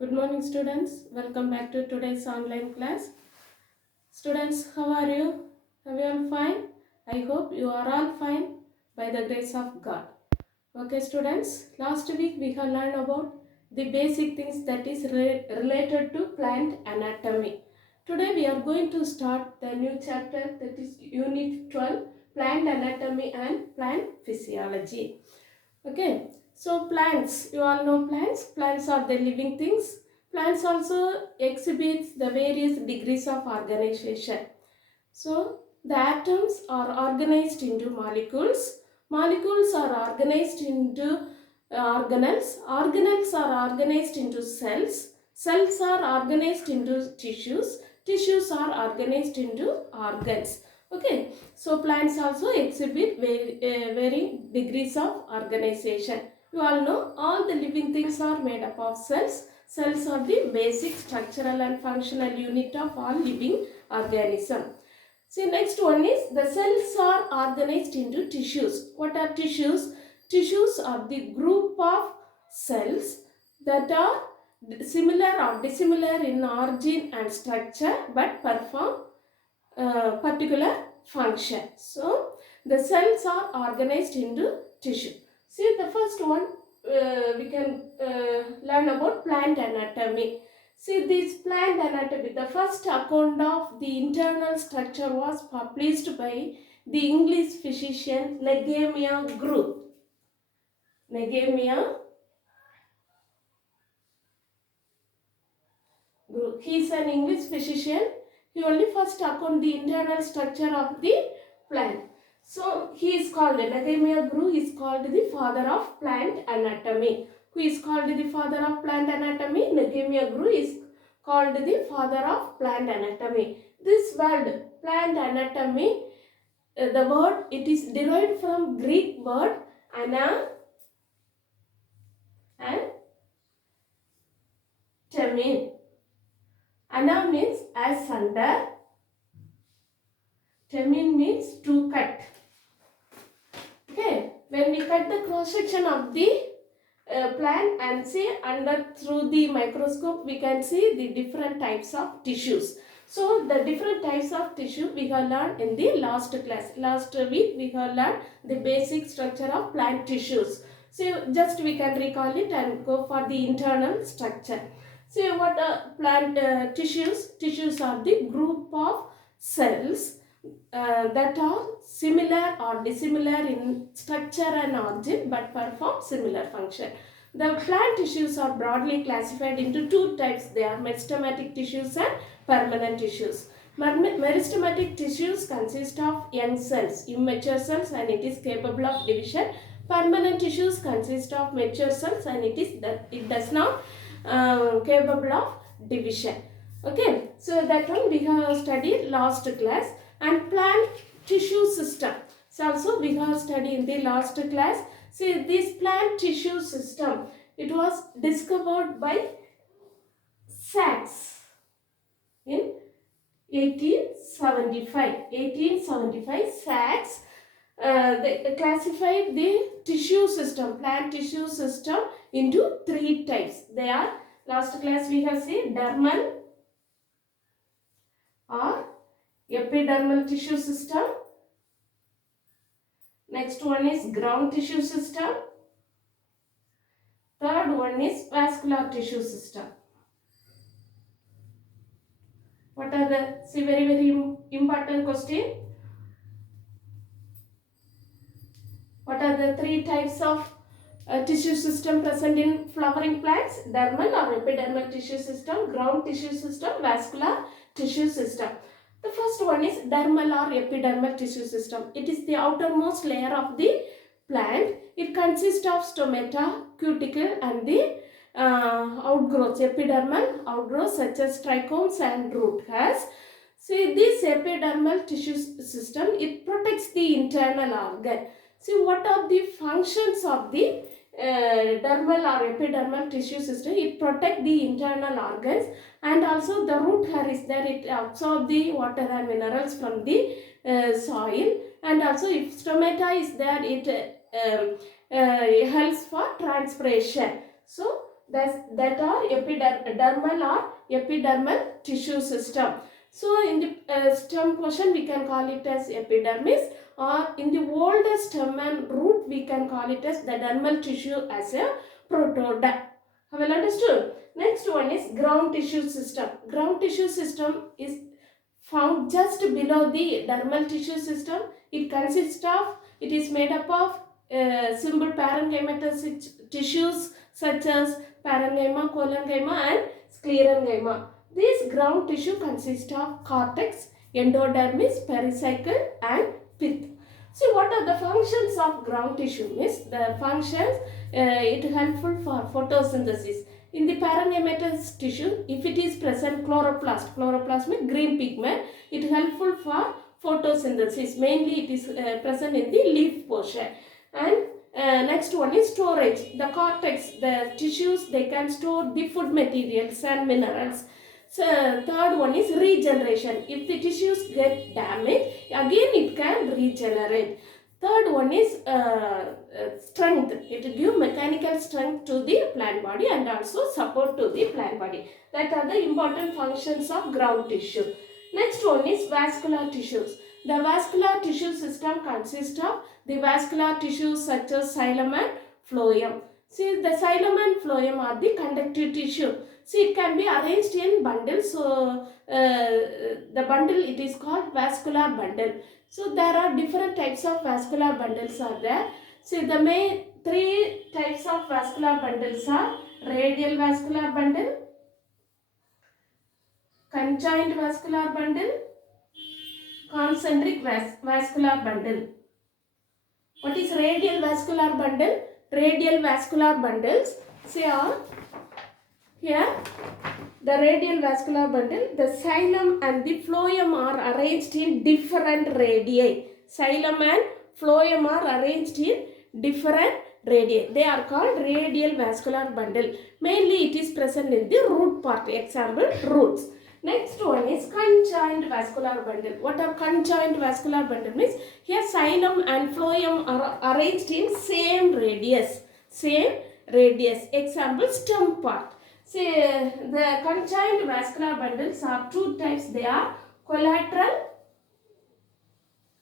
Good morning, students. Welcome back to today's online class. Students, how are you? Are you all fine? I hope you are all fine by the grace of God. Okay, students, last week we have learned about the basic things that is related to plant anatomy. Today we are going to start the new chapter, that is Unit 12, Plant Anatomy and Plant Physiology. Okay, so plants, you all know plants. Plants are the living things. Plants also exhibits the various degrees of organization. So the atoms are organized into molecules. Molecules are organized into organelles. Organelles are organized into cells. Cells are organized into tissues. Tissues are organized into organs. Okay, so plants also exhibit varying degrees of organization. You all know all the living things are made up of cells. Cells are the basic structural and functional unit of all living organism. See, next one is the cells are organized into tissues. What are tissues? Tissues are the group of cells that are similar or dissimilar in origin and structure but perform particular function. So, the cells are organized into tissue. See, the first one we can learn about plant anatomy. See, this plant anatomy, the first account of the internal structure was published by the English physician Nehemiah Grew. Nehemiah Grew. He is an English physician. He only first account the internal structure of the plant. So, he is called, Nehemiah Grew is called the father of plant anatomy. Who is called the father of plant anatomy? Nehemiah Grew is called the father of plant anatomy. This word plant anatomy, the word, it is derived from Greek word ana and temin. Ana means as under, temin means to cut. Okay, when we cut the cross section of the plant and see under through the microscope, we can see the different types of tissues. So the different types of tissue we have learned in the last class. Last week we have learned the basic structure of plant tissues. So just we can recall it and go for the internal structure. So what are plant tissues? Tissues are the group of cells that are similar or dissimilar in structure and origin but perform similar function. The plant tissues are broadly classified into two types. They are meristematic tissues and permanent tissues. Meristematic tissues consist of young cells, immature cells, and it is capable of division. Permanent tissues consist of mature cells and it does not capable of division. Okay, so that one we have studied last class. And plant tissue system. So also we have studied in the last class. See, this plant tissue system, it was discovered by Sachs in 1875. 1875 Sachs they classified the tissue system, plant tissue system into three types. They are, last class we have seen dermal or epidermal tissue system. Next one is ground tissue system. Third one is vascular tissue system. What are the, see, very important question. What are the three types of tissue system present in flowering plants? Dermal or epidermal tissue system, ground tissue system, vascular tissue system. The first one is dermal or epidermal tissue system. It is the outermost layer of the plant. It consists of stomata, cuticle and the outgrowths, epidermal outgrowths such as trichomes and root hairs. See, this epidermal tissue system, it protects the internal organ. See, what are the functions of the dermal or epidermal tissue system? It protects the internal organs, and also the root hair is there. It absorbs the water and minerals from the soil, and also if stomata is there, it helps for transpiration. So that are dermal or epidermal tissue system. So in the stem portion we can call it as epidermis, or in the older stem and root we can call it as the dermal tissue as a protoderm. Have you understood? Next one is ground tissue system. Ground tissue system is found just below the dermal tissue system. It is made up of simple parenchymatous tissues such as parenchyma, collenchyma and sclerenchyma. This ground tissue consists of cortex, endodermis, pericycle and pith. So what are the functions of ground tissue? Means the functions, it helpful for photosynthesis. In the parenchymatous tissue, if it is present chloroplast means green pigment, it helpful for photosynthesis. Mainly it is present in the leaf portion. And next one is storage. The cortex, the tissues, they can store the food materials and minerals. So third one is regeneration. If the tissues get damaged, again it can regenerate. Third one is strength. It will give mechanical strength to the plant body and also support to the plant body. That are the important functions of ground tissue. Next one is vascular tissues. The vascular tissue system consists of the vascular tissues such as xylem and phloem. See, the xylem and phloem are the conductive tissue. See, it can be arranged in bundles. So, the bundle, it is called vascular bundle. So, there are different types of vascular bundles are there. See, the main three types of vascular bundles are radial vascular bundle, conjoined vascular bundle, concentric vascular bundle. What is radial vascular bundle? Radial vascular bundles, say are here. The radial vascular bundle, the xylem and the phloem are arranged in different radii. Xylem and phloem are arranged in different radii. They are called radial vascular bundle. Mainly it is present in the root part. Example, roots. Next one is conjoined vascular bundle. What are conjoined vascular bundle means? Here xylem and phloem are arranged in same radius. Same radius. Example, stem part. See, the conjoined vascular bundles are two types. They are collateral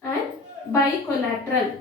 and bicollateral.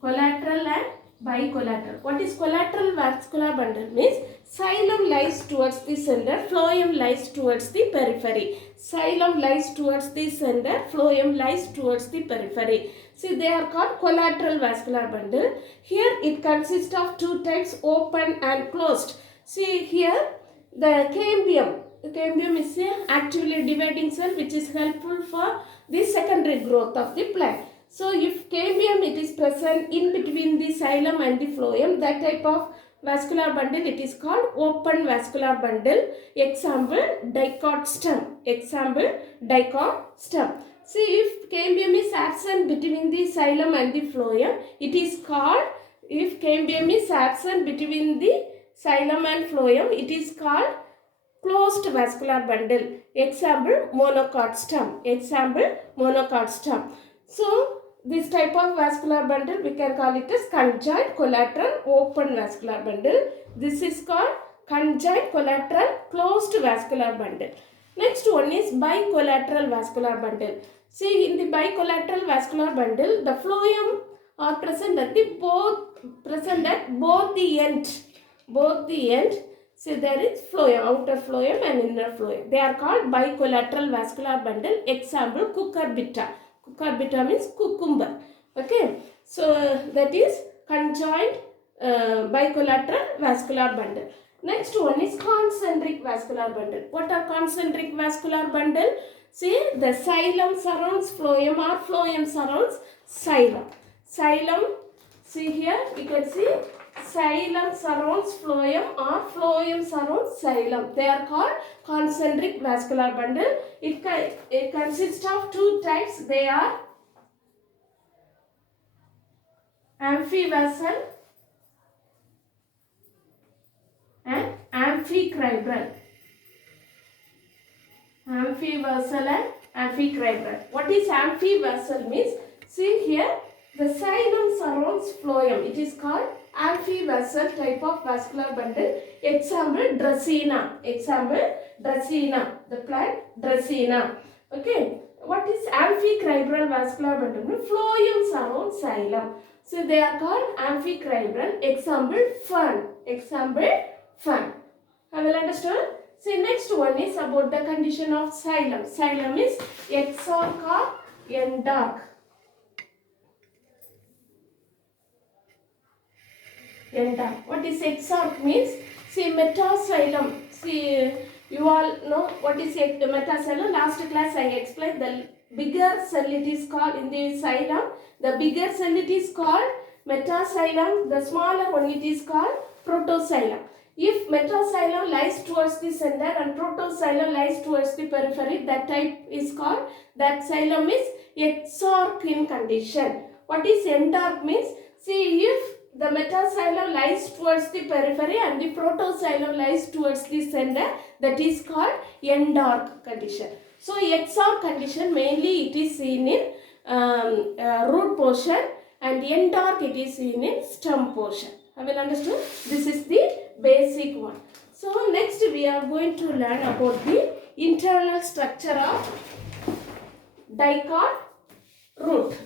Collateral and bicollateral. What is collateral vascular bundle means? Xylem lies towards the center, phloem lies towards the periphery. Xylem lies towards the center, phloem lies towards the periphery. See, they are called collateral vascular bundle. Here it consists of two types, open and closed. See here, the cambium. The cambium is an actively dividing cell which is helpful for the secondary growth of the plant. So, if cambium it is present in between the xylem and the phloem, that type of vascular bundle it is called open vascular bundle. Example, dicot stem. Example, dicot stem. See, if cambium is absent between the xylem and the phloem, it is called, if cambium is absent between the xylem and phloem, it is called closed vascular bundle. Example, monocot stem. Example, monocot stem. So, this type of vascular bundle we can call it as conjoined collateral open vascular bundle. This is called conjoined collateral closed vascular bundle. Next one is bicollateral vascular bundle. See, in the bicollateral vascular bundle, the phloem are present at both the ends. See, there is phloem, outer phloem and inner phloem. They are called bicollateral vascular bundle. Example, cucurbita. Cucurbita means cucumber. Okay. So, that is conjoined bicollateral vascular bundle. Next one is concentric vascular bundle. What are concentric vascular bundle? See, the xylem surrounds phloem or phloem surrounds xylem. Xylem, see here, you can see xylem surrounds phloem or phloem surrounds xylem. They are called concentric vascular bundle. It consists of two types. They are amphivasal and amphicribral. Amphivasal and amphicribral. What is amphivasal means? See here, The xylem surrounds phloem. It is called amphivessel type of vascular bundle. Example, Dracaena. Example, Dracaena. The plant Dracaena. Okay. What is amphicribral vascular bundle? Phloem surrounds xylem. So they are called amphicribral. Example, fern. Example, fern. Have you understood? See, next one is about the condition of xylem. Xylem is exarch or endarch. Endarch. What is exarch means? See, metaxylem. See, you all know what is metaxylem. Last class I explained the bigger cell it is called in the xylem. The bigger cell it is called metaxylem. The smaller one it is called protoxylem. If metaxylem lies towards the center and protoxylem lies towards the periphery, that type is called, that xylem is exarch in condition. What is endarch means? See, if the metaxylem lies towards the periphery and the protoxylem lies towards the center, that is called endarch condition. So, exarch condition mainly it is seen in root portion and endarch it is seen in stem portion. Have you understood? This is the basic one. So, next we are going to learn about the internal structure of dicot root.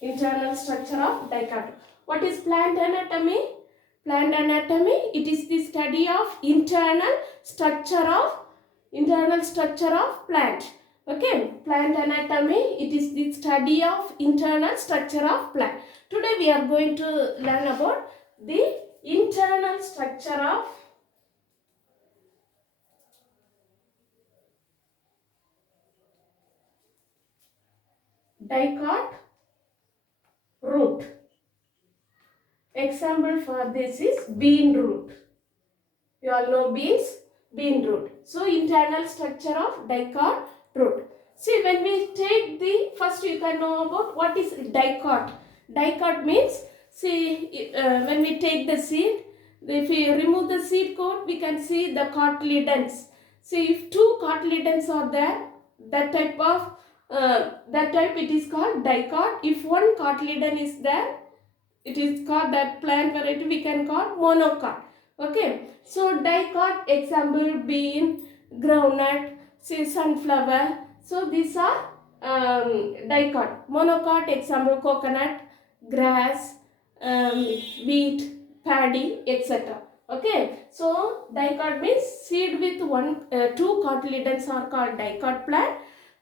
Internal structure of dicot. What is plant anatomy? Plant anatomy, it is the study of internal structure of plant. Okay, plant anatomy, it is the study of internal structure of plant. Today we are going to learn about the internal structure of dicot root. Example for this is bean root. You all know beans, bean root. So, internal structure of dicot root. See, when we take the, first you can know about what is dicot. Dicot means, see, when we take the seed, if we remove the seed coat, we can see the cotyledons. See, if two cotyledons are there, that type it is called dicot. If one cotyledon is there, it is called, that plant variety we can call monocot. Okay, so dicot, example bean, groundnut, say sunflower. So these are dicot. Monocot, example coconut, grass, wheat, paddy, etc. Okay, so dicot means seed with two cotyledons are called dicot plant.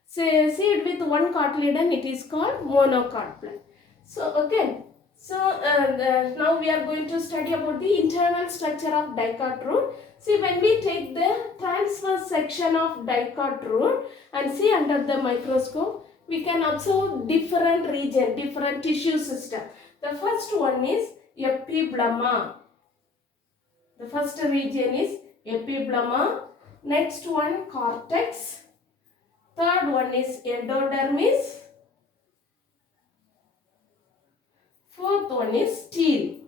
Say seed with one cotyledon, it is called monocot plant. So okay. So, now we are going to study about the internal structure of dicot root. See, when we take the transverse section of dicot root and see under the microscope, we can observe different region, different tissue system. The first one is epiblema. The first region is epiblema. Next one, cortex. Third one is endodermis. Fourth one is stele.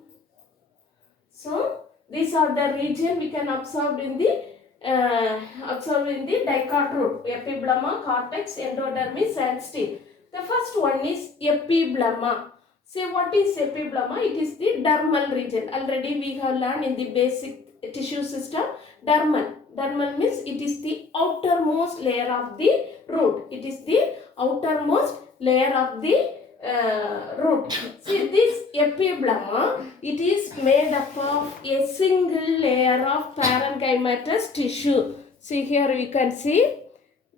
So, these are the region we can observe in the dicot root: epiblema, cortex, endodermis, and stele. The first one is epiblema. Say, what is epiblema? It is the dermal region. Already we have learned in the basic tissue system. Dermal. Dermal means it is the outermost layer of the root. It is the outermost layer of the root. See, this epiblema, it is made up of a single layer of parenchymatous tissue. See, here you can see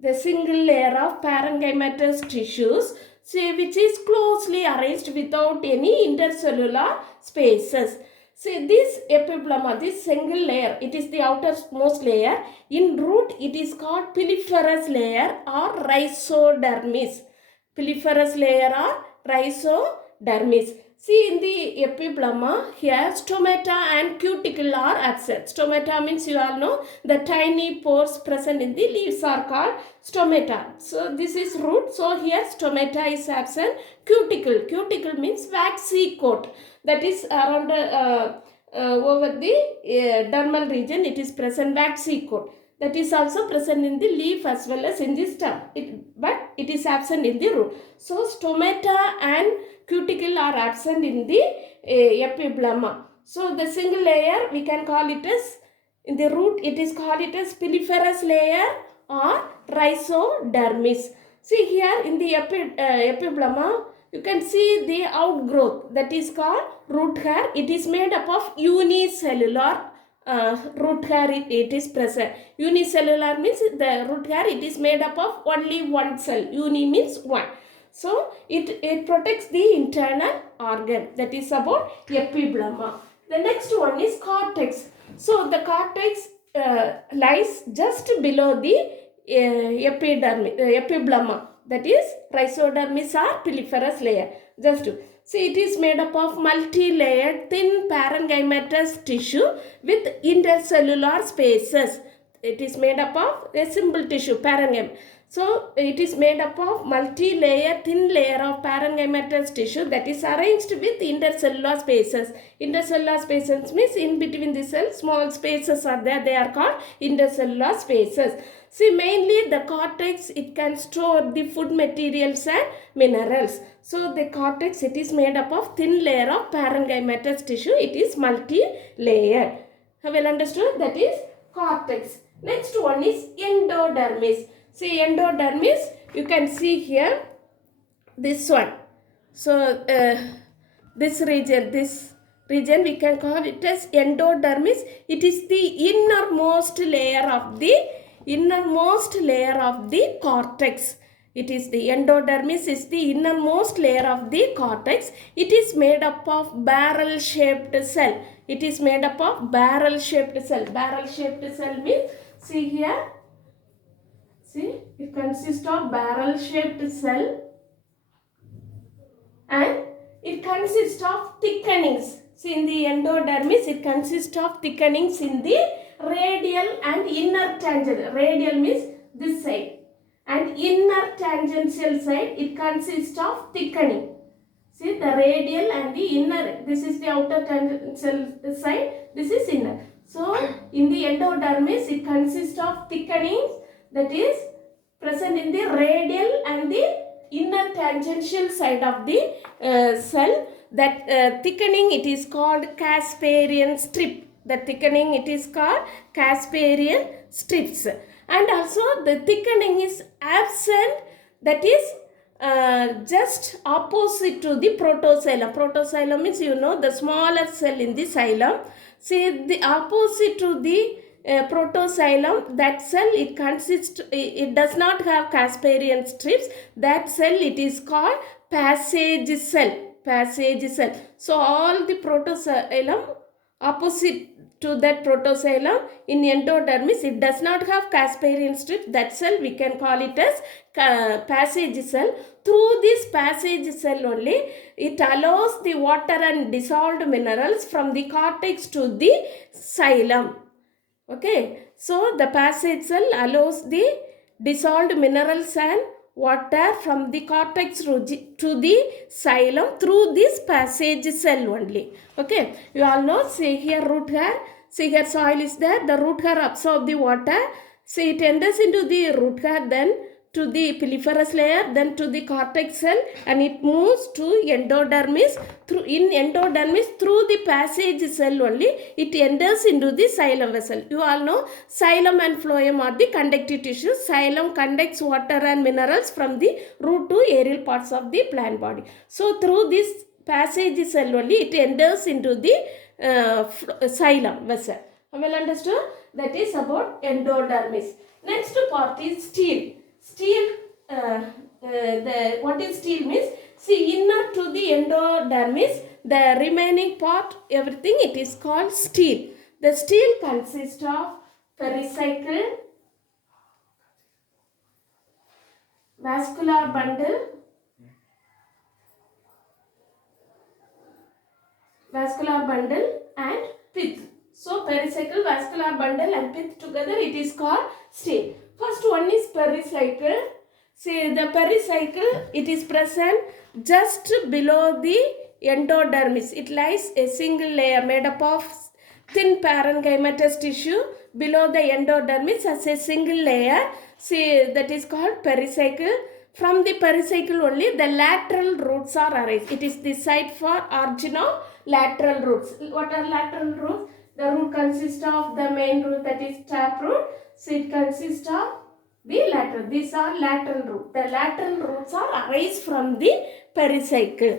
the single layer of parenchymatous tissues, see, which is closely arranged without any intercellular spaces. See, this epiblema, this single layer, it is the outermost layer. In root, it is called piliferous layer or rhizodermis. Piliferous layer or rhizodermis. See, in the epiblema, here stomata and cuticle are absent. Stomata means, you all know, the tiny pores present in the leaves are called stomata. So, this is root. So, here stomata is absent. Cuticle. Cuticle means waxy coat. That is around over the dermal region, it is present waxy coat. that is also present in the leaf as well as in the stem, but it is absent in the root. So stomata and cuticle are absent in the epiblema. So the single layer we can call it as, in the root it is called it as piliferous layer or rhizodermis. See here in the epiblema you can see the outgrowth, that is called root hair. It is made up of unicellular root hair. It is present. Unicellular means the root hair, it is made up of only one cell. Uni means one. So it protects the internal organ. That is about epiblema. The next one is cortex. So the cortex lies just below the epiblema, that is rhizodermis or piliferous layer. Just to see, it is made up of multi-layered thin parenchymatous tissue with intercellular spaces. It is made up of a simple tissue, parenchyma. So it is made up of multi-layer thin layer of parenchymatous tissue that is arranged with intercellular spaces. Intercellular spaces means in between the cells small spaces are there. They are called intercellular spaces. See, mainly the cortex, it can store the food materials and minerals. So the cortex, it is made up of thin layer of parenchymatous tissue. It is multi-layered. Have you understood? That is cortex. Next one is endodermis. See, endodermis, you can see here this one. So this region we can call it as endodermis. It is the innermost layer of the cortex. It is the endodermis is the innermost layer of the cortex. It is made up of barrel-shaped cell. It is made up of barrel-shaped cell. Barrel-shaped cell means, see here. See, it consists of barrel-shaped cell and it consists of thickenings. See, in the endodermis, it consists of thickenings in the radial and inner tangent. Radial means this side. And inner tangential side, it consists of thickening. See, the radial and the inner, this is the outer tangential side, this is inner. So, in the endodermis, it consists of thickenings that is present in the radial and the inner tangential side of the cell. That thickening, it is called Casparian strip. The thickening, it is called Casparian strips. And also the thickening is absent, that is just opposite to the protoxylem. Protoxylem means, you know, the smaller cell in the xylem. See, the opposite to the protoxylem, that cell, it does not have Casparian strips. That cell, it is called passage cell. Passage cell. So all the protoxylem opposite to that protoxylem in endodermis, it does not have Casparian strips. That cell we can call it as passage cell. Through this passage cell only, it allows the water and dissolved minerals from the cortex to the xylem. Okay, so the passage cell allows the dissolved minerals and water from the cortex to the xylem through this passage cell only. Okay, you all know, see here root hair, see here soil is there, the root hair absorb the water, see it enters into the root hair, then to the piliferous layer, then to the cortex cell, and it moves to endodermis. In endodermis, through the passage cell only, it enters into the xylem vessel. You all know xylem and phloem are the conductive tissues. Xylem conducts water and minerals from the root to aerial parts of the plant body. So through this passage cell only, it enters into the xylem vessel. Well understood? That is about endodermis. Next part is stele. Stele, what is stele means? See, inner to the endodermis, the remaining part, everything, it is called stele. The stele consists of pericycle, vascular bundle, and pith. So pericycle, vascular bundle and pith together, it is called stele. First one is pericycle. See, the pericycle, it is present just below the endodermis. It lies a single layer made up of thin parenchymatous tissue below the endodermis as a single layer. See, that is called pericycle. From the pericycle only the lateral roots are arranged. It is the site for origin of lateral roots. What are lateral roots? The root consists of the main root, that is taproot. So it consists of the lateral. These are lateral roots. The lateral roots are arranged from the pericycle.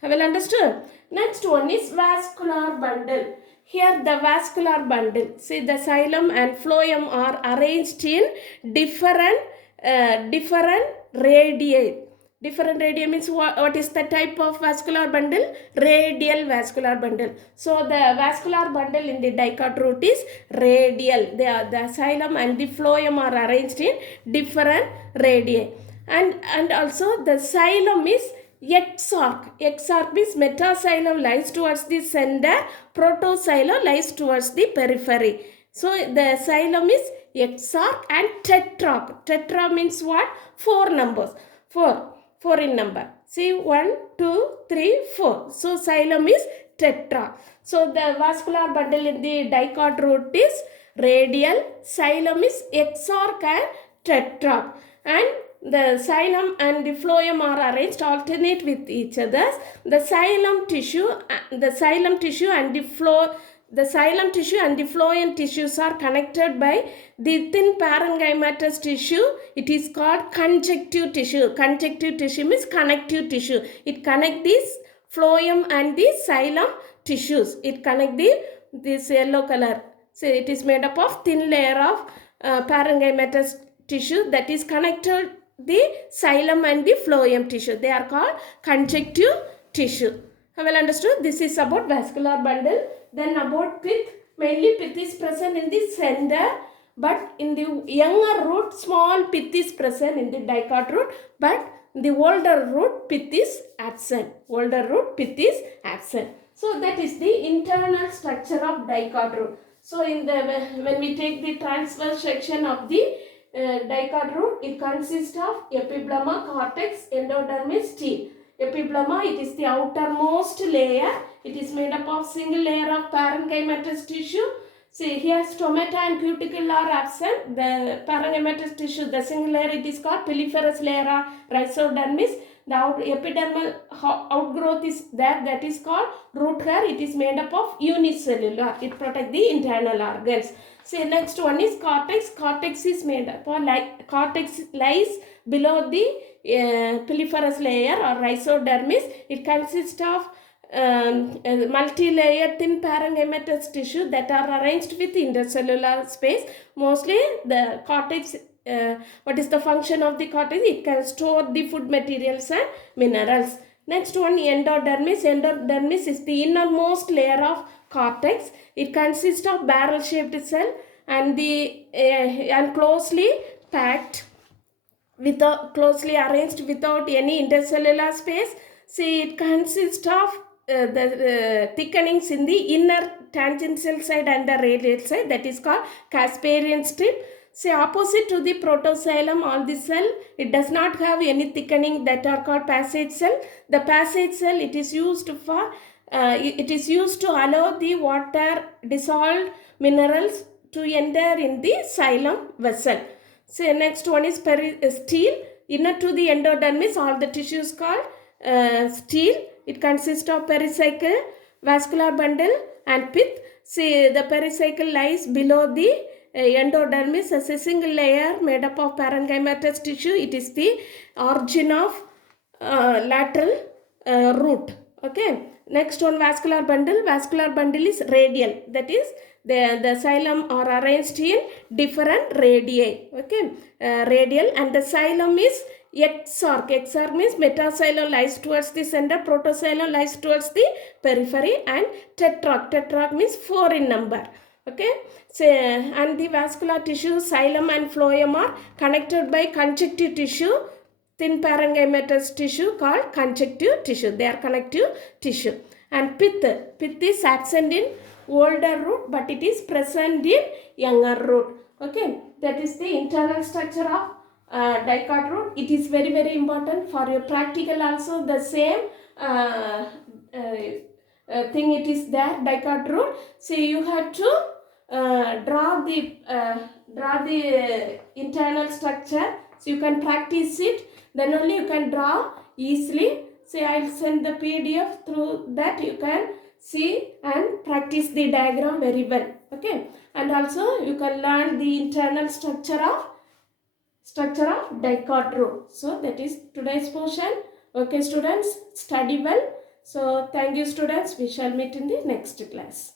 Have you understood? Next one is vascular bundle. Here the vascular bundle. See, the xylem and phloem are arranged in different radii. Different radii means what is the type of vascular bundle? Radial vascular bundle. So the vascular bundle in the dicot root is radial. The xylem and the phloem are arranged in different radii. And also the xylem is exarch. Exarch means metaxylem lies towards the center, protoxylem lies towards the periphery. So the xylem is exarch and tetrarch. Tetra means what? 4 numbers. 4 in number. See, 1, 2, 3, 4. So xylem is tetra. So the vascular bundle in the dicot root is radial. Xylem is exarch and tetrarch. And the xylem and the phloem are arranged alternate with each other. The xylem tissue and the phloem tissues are connected by the thin parenchymatous tissue. It is called conjunctive tissue. Conjunctive tissue means connective tissue. It connects this phloem and the xylem tissues. It connects this yellow color. So it is made up of thin layer of parenchymatous tissue that is connected the xylem and the phloem tissue. They are called conjunctive tissue. Have you understood? This is about vascular bundle. Then about pith. Mainly pith is present in the center, but in the younger root small pith is present in the dicot root, but the older root pith is absent. Older root pith is absent. So that is the internal structure of dicot root. So when we take the transverse section of the dicot root, it consists of epiblema, cortex, endodermis, stele. Epiblema, it is the outermost layer. It is made up of single layer of parenchymatous tissue. See, here stomata and cuticle are absent. The parenchymatous tissue, the single layer, it is called piliferous layer or rhizodermis. The epidermal outgrowth is there, that is called root hair. It is made up of unicellular. It protects the internal organs. So next one is cortex. Cortex is made up of cortex lies below the piliferous layer or rhizodermis. It consists of multi-layer thin parenchymatous tissue that are arranged with intercellular space. Mostly the cortex, what is the function of the cortex? It can store the food materials and minerals. Next one, endodermis. Endodermis is the innermost layer of cortex. It consists of barrel-shaped cell and closely packed, closely arranged without any intercellular space. See, it consists of the thickenings in the inner tangential side and the radial side, that is called Casparian strip. Say opposite to the protoxylem on the cell, it does not have any thickening, that are called passage cell. The passage cell, it is used to allow the water dissolved minerals to enter in the xylem vessel. So next one is stele. Inner to the endodermis, all the tissues called stele. It consists of pericycle, vascular bundle and pith. See, the pericycle lies below the endodermis as a single layer made up of parenchymatous tissue. It is the origin of lateral root. Okay. Next one, vascular bundle. Vascular bundle is radial. That is, the xylem are arranged in different radii. Okay. Radial, and the xylem is exarch. Exarch means metaxylem lies towards the center, protoxylem lies towards the periphery, and tetrarch. Tetrarch means 4 in number. Okay. So, and the vascular tissue, xylem and phloem are connected by conjunctive tissue, thin parenchymatous tissue called conjunctive tissue. They are connective tissue. And pith. Pith is absent in older root, but it is present in younger root. Okay. That is the internal structure of dicot root. It is very important for your practical also. The same thing it is there, dicot rule. So you have to draw the internal structure, so you can practice it, then only you can draw easily. So I'll send the PDF, through that you can see and practice the diagram very well. Okay, and also you can learn the internal structure of dicot rule. So that is today's portion. Okay students, study well. So thank you students, we shall meet in the next class.